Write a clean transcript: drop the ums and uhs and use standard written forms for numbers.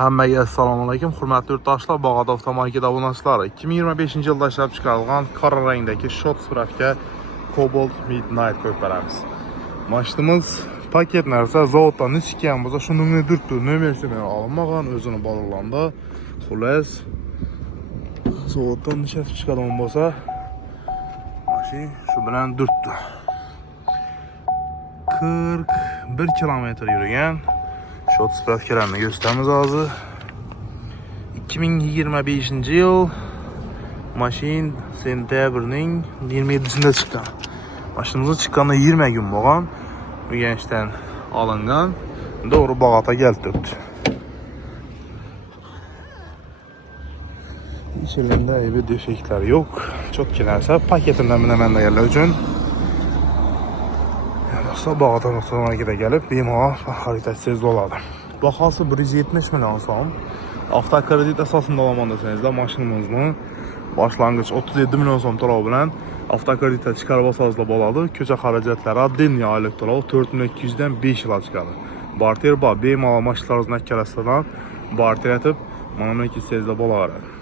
Hammaga assalomu alaykum, hurmatli yurtdoshlar, Bog'ot avtomarket obunachilari. 2025-yilda ishlab chiqarilgan qora rangdagi shot spravka Cobalt Midnight ko'rib beramiz. Mashinamiz paket narsa zavoddan chiqqan bo'lsa, shuni durtdi, nomersiz olmagan, o'zini bog'landi. Xullas, zavoddan ishlab chiqadigan bo'lsa, mashina shu bilan durtdi. 41 kilometr yurgan. Shot spravkalarni gösteramiz hozir. 2025-yil mashin sentyabrning 27-sida chiqqan. Mashinamiz chiqqanda 20 kun bo'lgan. Urganchdan olingan. To'g'ri Bog'otga kelib turibdi. İçerinde bir defektler yok. Çok narsa paketinden bilemenlerler için. Bog'otdan avtomarketga kelib, bemalol xaridasiz bo'ladi. Bahosi 170 million so'm. Avtokredit asosida olaman desangizlar, mashinamizni boshlang'ich 37 million so'm to'lov bilan avtokreditdan chiqarib olsangizlar bo'ladi. Ko'cha xarajatlari отдельный oylik to'lov 4200 dan 5 yil chiqadi. Barter bor, bemalol mashinalaringizni akkalasidan barter etib, mana 200 bo'laveradi.